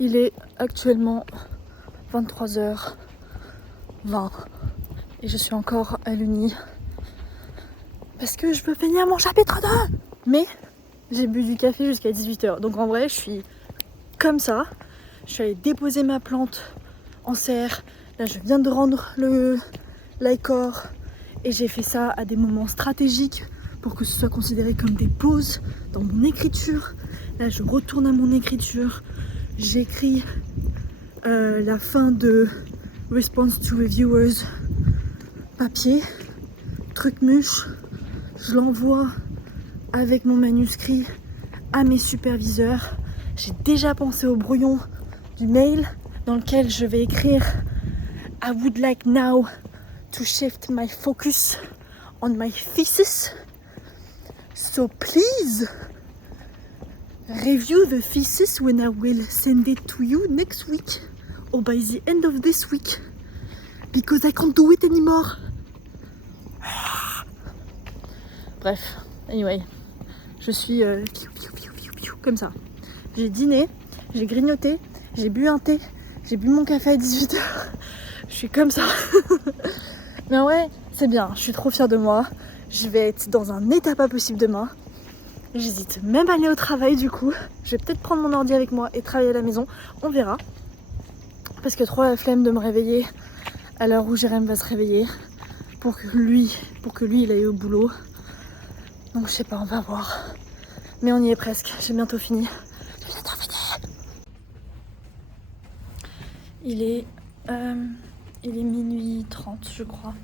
Il est actuellement 23h20 et je suis encore à l'uni parce que je veux finir mon chapitre 2. Mais j'ai bu du café jusqu'à 18h, donc en vrai je suis comme ça. Je suis allée déposer ma plante en serre. Là je viens de rendre le l'icor et j'ai fait ça à des moments stratégiques pour que ce soit considéré comme des pauses dans mon écriture. Là je retourne à mon écriture, j'écris la fin de Response to Reviewers papier, truc mûche, je l'envoie avec mon manuscrit à mes superviseurs. J'ai déjà pensé au brouillon du mail dans lequel je vais écrire I would like now to shift my focus on my thesis. So please review the thesis when I will send it to you next week or by the end of this week because I can't do it anymore. Bref, anyway, je suis comme ça. J'ai dîné, j'ai grignoté, j'ai bu un thé, j'ai bu mon café à 18h. Je suis comme ça. Mais ouais, c'est bien, je suis trop fière de moi. Je vais être dans un état pas possible demain. J'hésite même à aller au travail du coup. Je vais peut-être prendre mon ordi avec moi et travailler à la maison. On verra. Parce que trop la flemme de me réveiller à l'heure où Jérém va se réveiller. Pour que lui il aille au boulot. Donc je sais pas, on va voir. Mais on y est presque, j'ai bientôt fini. Il est minuit 30 je crois.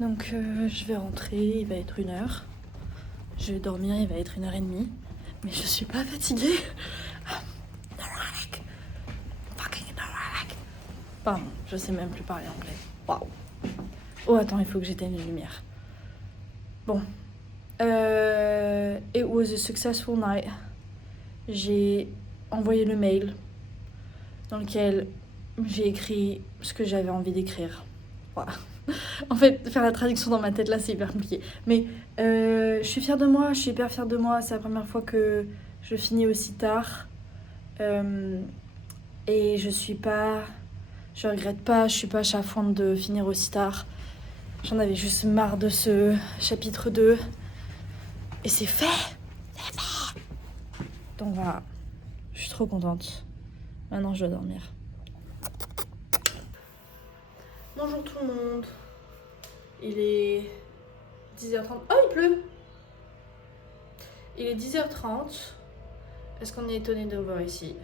Donc je vais rentrer, il va être 1h. Je vais dormir, il va être 1h30. Mais je suis pas fatiguée. Neurotic. Fucking neurotic. Pardon, je sais même plus parler anglais. Waouh. Oh attends, il faut que j'éteigne les lumières. Bon. It was a successful night. J'ai envoyé le mail dans lequel j'ai écrit ce que j'avais envie d'écrire. Voilà. En fait, faire la traduction dans ma tête là, c'est hyper compliqué. Mais je suis fière de moi, je suis hyper fière de moi. C'est la première fois que je finis aussi tard. Et je regrette pas, je suis pas chafouinte de finir aussi tard. J'en avais juste marre de ce chapitre 2. Et c'est fait! C'est fait! Donc voilà, je suis trop contente. Maintenant, je dois dormir. Bonjour tout le monde. Il est 10h30. Oh, il pleut! Il est 10h30. Est-ce qu'on est étonné de me voir ici?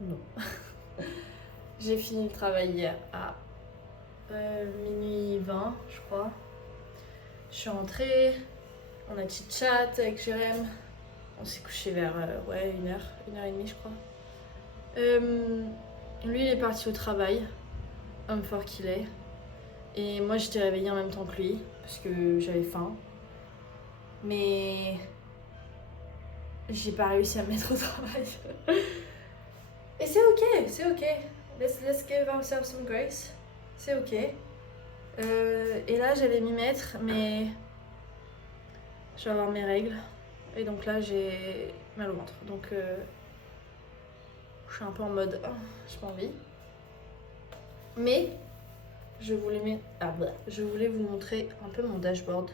Non. J'ai fini le travail hier à minuit 20, je crois. Je suis rentrée. On a chit-chat avec Jérém. On s'est couché vers 1h30 je crois. Lui il est parti au travail, homme fort qu'il est. Et moi j'étais réveillée en même temps que lui, parce que j'avais faim. Mais j'ai pas réussi à me mettre au travail. Et c'est ok, c'est ok. Let's give ourselves some grace. C'est ok. Et là j'allais m'y mettre, mais je vais avoir mes règles. Et donc là j'ai mal au ventre. Donc je suis un peu en mode j'ai pas envie. Mais je voulais vous montrer un peu mon dashboard.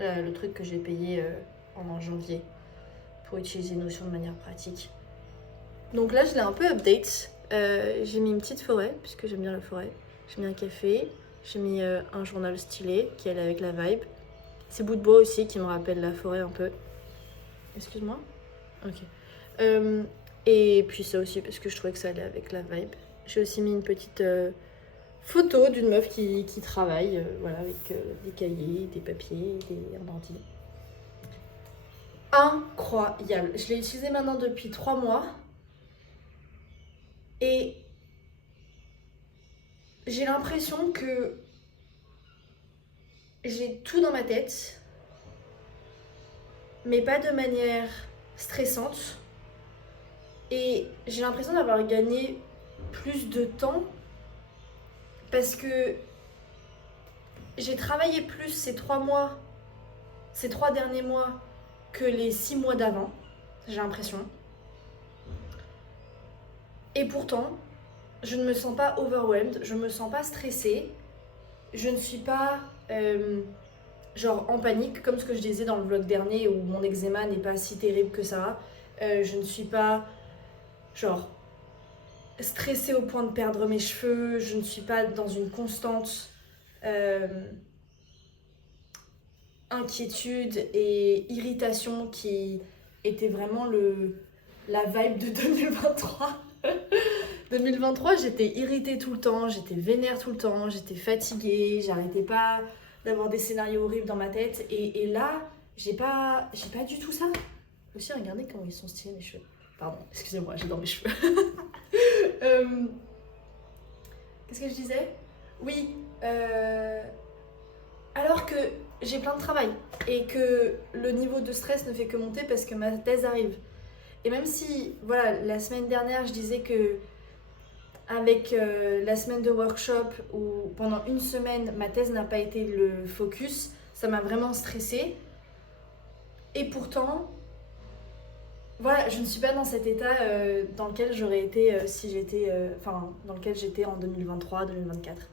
Le truc que j'ai payé en janvier pour utiliser Notion de manière pratique. Donc là je l'ai un peu update. J'ai mis une petite forêt, puisque j'aime bien la forêt. J'ai mis un café. J'ai mis un journal stylé qui allait avec la vibe. Ces bouts de bois aussi qui me rappellent la forêt un peu. Excuse-moi. Ok. Et puis ça aussi parce que je trouvais que ça allait avec la vibe. J'ai aussi mis une petite photo d'une meuf qui travaille, voilà, avec des cahiers, des papiers, un ordi. Incroyable. Je l'ai utilisé maintenant depuis 3 mois. Et j'ai l'impression que j'ai tout dans ma tête, mais pas de manière stressante. Et j'ai l'impression d'avoir gagné plus de temps parce que j'ai travaillé plus ces 3 derniers mois que les 6 mois d'avant, j'ai l'impression. Et pourtant, je ne me sens pas overwhelmed, je ne me sens pas stressée, je ne suis pas genre en panique, comme ce que je disais dans le vlog dernier où mon eczéma n'est pas si terrible que ça. Je ne suis pas genre stressée au point de perdre mes cheveux, je ne suis pas dans une constante inquiétude et irritation qui était vraiment la vibe de 2023. 2023, j'étais irritée tout le temps, j'étais vénère tout le temps, j'étais fatiguée, j'arrêtais pas d'avoir des scénarios horribles dans ma tête. Et là, j'ai pas du tout ça. Aussi, regardez comment ils sont stylés mes cheveux. Pardon, excusez-moi, j'ai dans mes cheveux. Qu'est-ce que je disais? Oui, alors que j'ai plein de travail et que le niveau de stress ne fait que monter parce que ma thèse arrive. Et même si, voilà, la semaine dernière, je disais que avec la semaine de workshop où pendant une semaine, ma thèse n'a pas été le focus, ça m'a vraiment stressée. Et pourtant, voilà, je ne suis pas dans cet état dans lequel j'aurais été si j'étais, dans lequel j'étais en 2023, 2024.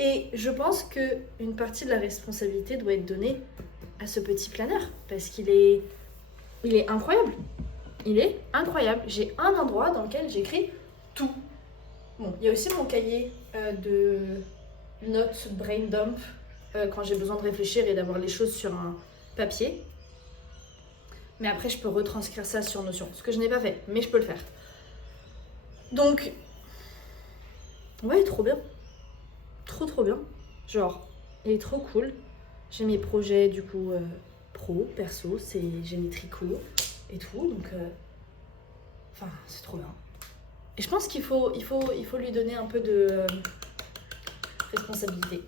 Et je pense qu'une partie de la responsabilité doit être donnée à ce petit planeur parce qu'il est incroyable. Il est incroyable. J'ai un endroit dans lequel j'écris tout. Bon, il y a aussi mon cahier de notes brain dump quand j'ai besoin de réfléchir et d'avoir les choses sur un papier. Mais après, je peux retranscrire ça sur Notion, ce que je n'ai pas fait, mais je peux le faire. Donc, ouais, trop bien. Trop bien. Genre, il est trop cool. J'ai mes projets du coup pro, perso, j'ai mes tricots et tout, donc c'est trop bien. Et je pense qu'il faut lui donner un peu de responsabilité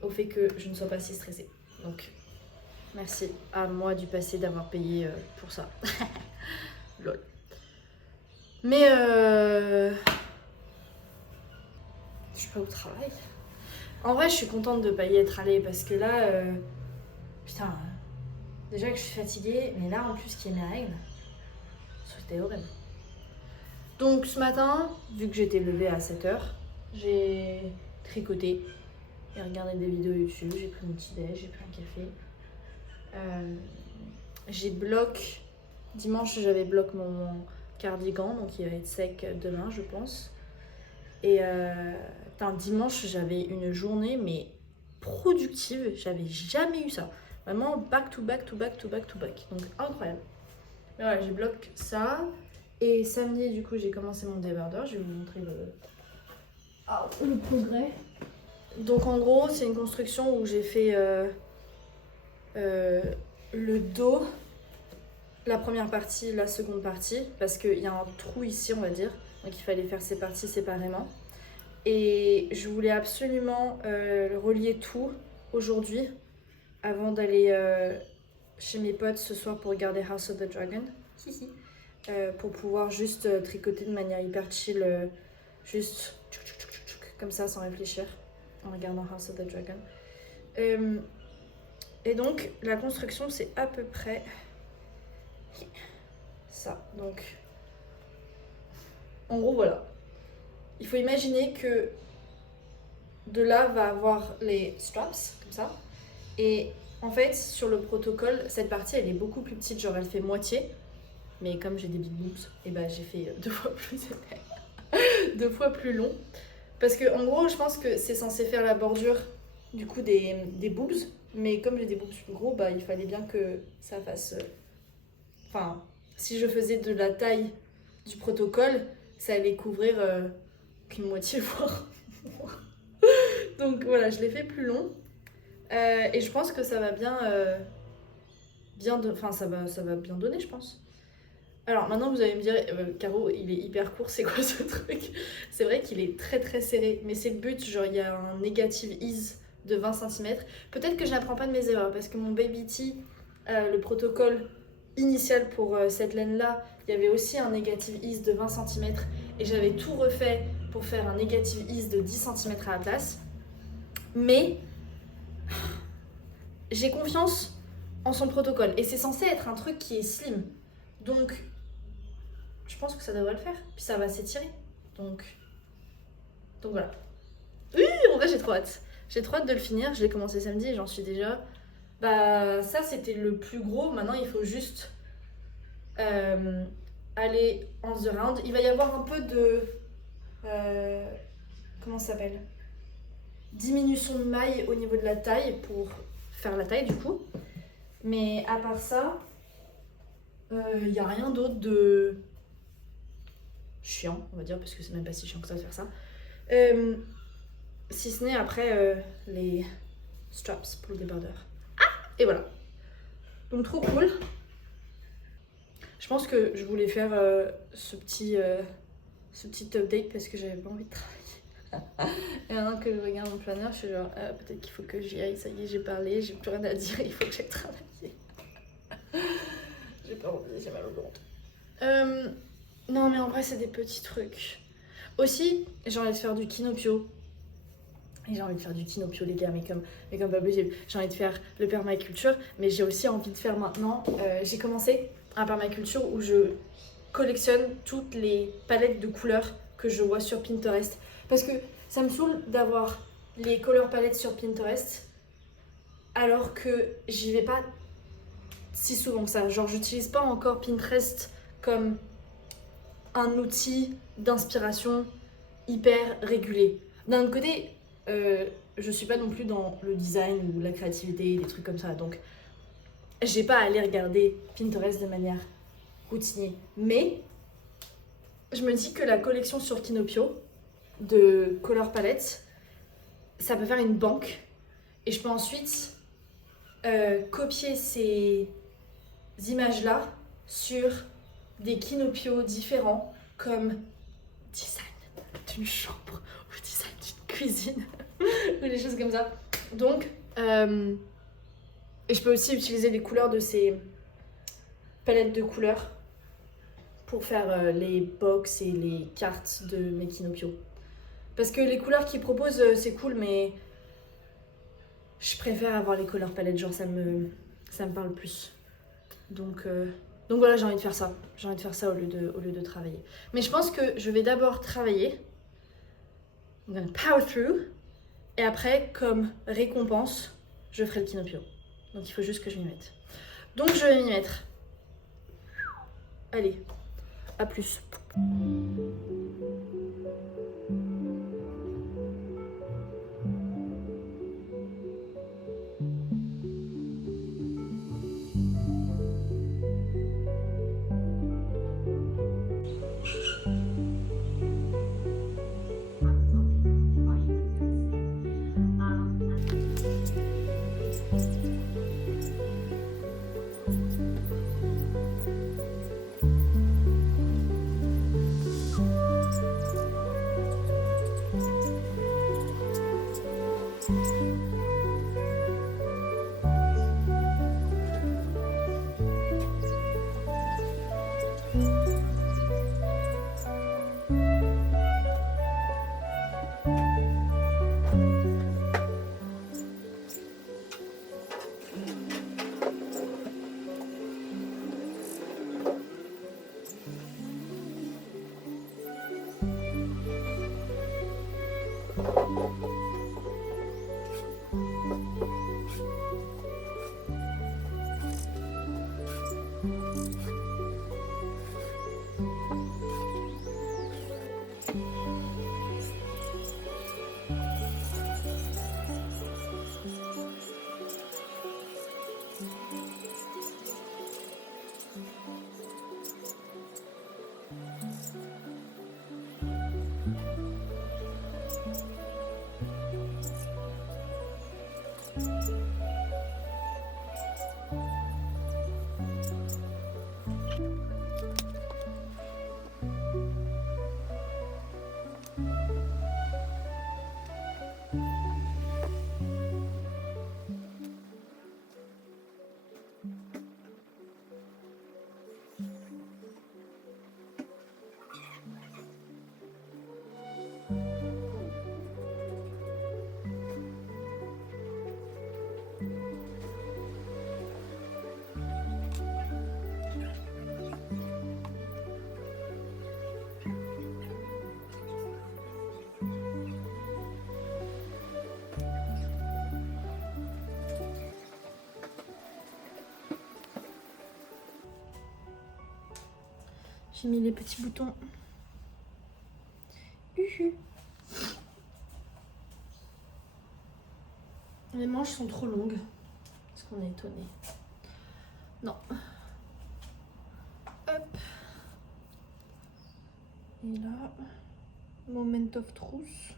au fait que je ne sois pas si stressée. Donc, merci à moi du passé d'avoir payé pour ça. Lol. Mais je suis pas au travail. En vrai, je suis contente de pas y être allée parce que là, putain, déjà que je suis fatiguée, mais là en plus qu'il y a mes règles, c'était horrible. Donc ce matin, vu que j'étais levée à 7h, j'ai tricoté et regardé des vidéos YouTube, j'ai pris mon petit déj, j'ai pris un café. J'ai bloc, dimanche j'avais bloc mon cardigan, donc il va être sec demain je pense. Et dimanche j'avais une journée mais productive, j'avais jamais eu ça. Vraiment back to back to back to back to back, donc incroyable. Mais voilà, j'ai bloqué ça. Et samedi, du coup, j'ai commencé mon débardeur. Je vais vous montrer le progrès. Donc en gros, c'est une construction où j'ai fait le dos, la première partie, la seconde partie, parce qu'il y a un trou ici, on va dire. Donc il fallait faire ces parties séparément. Et je voulais absolument relier tout aujourd'hui avant d'aller chez mes potes ce soir pour regarder House of the Dragon. Pour pouvoir juste tricoter de manière hyper chill, juste comme ça sans réfléchir en regardant House of the Dragon. Et donc la construction c'est à peu près ça. Donc en gros voilà. Il faut imaginer que de là va avoir les straps comme ça. Et en fait sur le protocole cette partie elle est beaucoup plus petite, genre elle fait moitié. Mais comme j'ai des big boobs, et ben j'ai fait 2 fois plus épais, 2 fois plus long. Parce que en gros, je pense que c'est censé faire la bordure du coup des boobs. Mais comme j'ai des boobs plus gros, bah il fallait bien que ça fasse... Enfin, si je faisais de la taille du protocole, ça allait couvrir qu'une moitié, voire. Donc voilà, je l'ai fait plus long. Et je pense que ça va bien... ça va bien donner, je pense. Alors maintenant vous allez me dire, Caro il est hyper court, c'est quoi ce truc? C'est vrai qu'il est très très serré, mais c'est le but, genre il y a un negative ease de 20 cm. Peut-être que je n'apprends pas de mes erreurs, parce que mon Baby Tee, le protocole initial pour cette laine là, il y avait aussi un negative ease de 20 cm, et j'avais tout refait pour faire un negative ease de 10 cm à la place. Mais j'ai confiance en son protocole, et c'est censé être un truc qui est slim. Donc je pense que ça devrait le faire, puis ça va s'étirer. Donc voilà. Oui, en vrai j'ai trop hâte. J'ai trop hâte de le finir, je l'ai commencé samedi et j'en suis déjà... Bah ça c'était le plus gros, maintenant il faut juste aller on the round. Il va y avoir un peu de... comment ça s'appelle, diminution de maille au niveau de la taille pour faire la taille du coup. Mais à part ça, il n'y a rien d'autre de chiant, on va dire, parce que c'est même pas si chiant que ça de faire ça. Si ce n'est après les straps pour le débardeur. Et voilà. Donc trop cool. Je pense que je voulais faire ce petit update parce que j'avais pas envie de travailler. Et maintenant que je regarde mon planeur, je suis genre peut-être qu'il faut que j'y aille, ça y est, j'ai parlé, j'ai plus rien à dire, il faut que j'aille travailler. J'ai pas envie, j'ai mal au ventre. Non mais en vrai c'est des petits trucs. Aussi, j'ai envie de faire du kinopio. Et j'ai envie de faire du kinopio les gars, mais comme pas possible. J'ai envie de faire le permaculture, mais j'ai aussi envie de faire maintenant... j'ai commencé un permaculture où je collectionne toutes les palettes de couleurs que je vois sur Pinterest. Parce que ça me saoule d'avoir les color palettes sur Pinterest alors que j'y vais pas si souvent que ça. Genre j'utilise pas encore Pinterest comme un outil d'inspiration hyper régulé. D'un autre côté, je suis pas non plus dans le design ou la créativité, des trucs comme ça. Donc j'ai pas à aller regarder Pinterest de manière routinier. Mais je me dis que la collection sur Kinopio de color palettes, ça peut faire une banque. Et je peux ensuite copier ces images-là sur des Kinopio différents, comme design d'une chambre ou design d'une cuisine ou des choses comme ça. Donc, et je peux aussi utiliser les couleurs de ces palettes de couleurs pour faire les box et les cartes de mes Kinopio. Parce que les couleurs qu'ils proposent, c'est cool, mais je préfère avoir les couleurs palettes, genre ça me parle plus. Donc voilà, j'ai envie de faire ça. J'ai envie de faire ça au lieu de travailler. Mais je pense que je vais d'abord travailler. I'm gonna power through. Et après, comme récompense, je ferai le Kinopio. Donc il faut juste que je m'y mette. Donc je vais m'y mettre. Allez, à plus. J'ai mis les petits boutons. Uhu. Les manches sont trop longues. Est-ce qu'on est étonné? Non. Hop. Et là, Moment of Truth.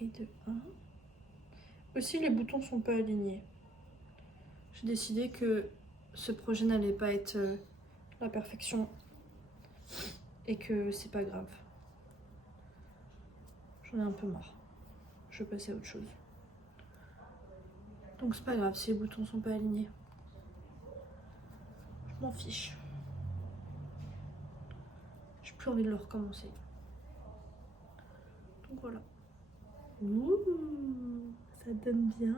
Et de 1. Aussi, les boutons sont pas alignés. J'ai décidé que ce projet n'allait pas être la perfection et que c'est pas grave. J'en ai un peu marre. Je vais passer à autre chose. Donc c'est pas grave si les boutons sont pas alignés. Je m'en fiche. J'ai plus envie de le recommencer. Donc voilà. Ouh, ça donne bien.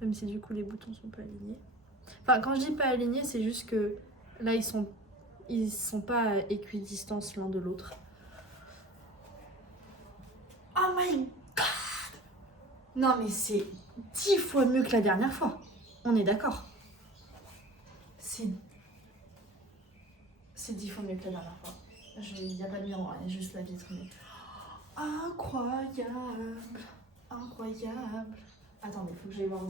Même si du coup les boutons sont pas alignés. Enfin, quand je dis pas alignés, c'est juste que là ils sont pas à équidistance l'un de l'autre. Oh my god! Non mais c'est 10 fois mieux que la dernière fois. On est d'accord. C'est 10 fois mieux que la dernière fois. Il n'y a pas de miroir, il y a juste la vitre. Mais... incroyable! Incroyable! Attendez, faut que j'aille voir.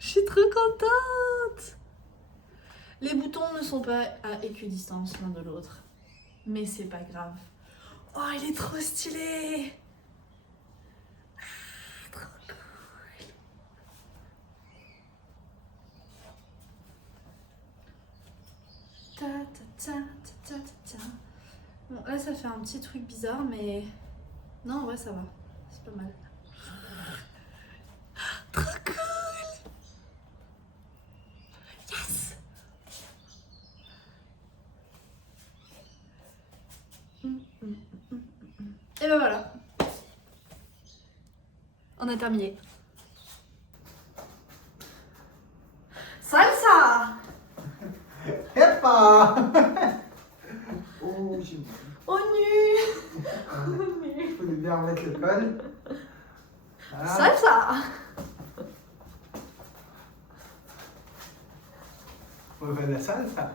Je suis trop contente! Les boutons ne sont pas à équidistance l'un de l'autre. Mais c'est pas grave. Oh, il est trop stylé! Ah, trop cool! Ta ta ta ta ta ta. Bon, là ça fait un petit truc bizarre, mais non, en vrai ça va. C'est pas mal. Trop cool! Yes! Et ben voilà. On a terminé. Salsa! Heppa! Oh, j'ai Au nu! Il faut bien remettre le col. Voilà. Salsa! On va faire de la salsa.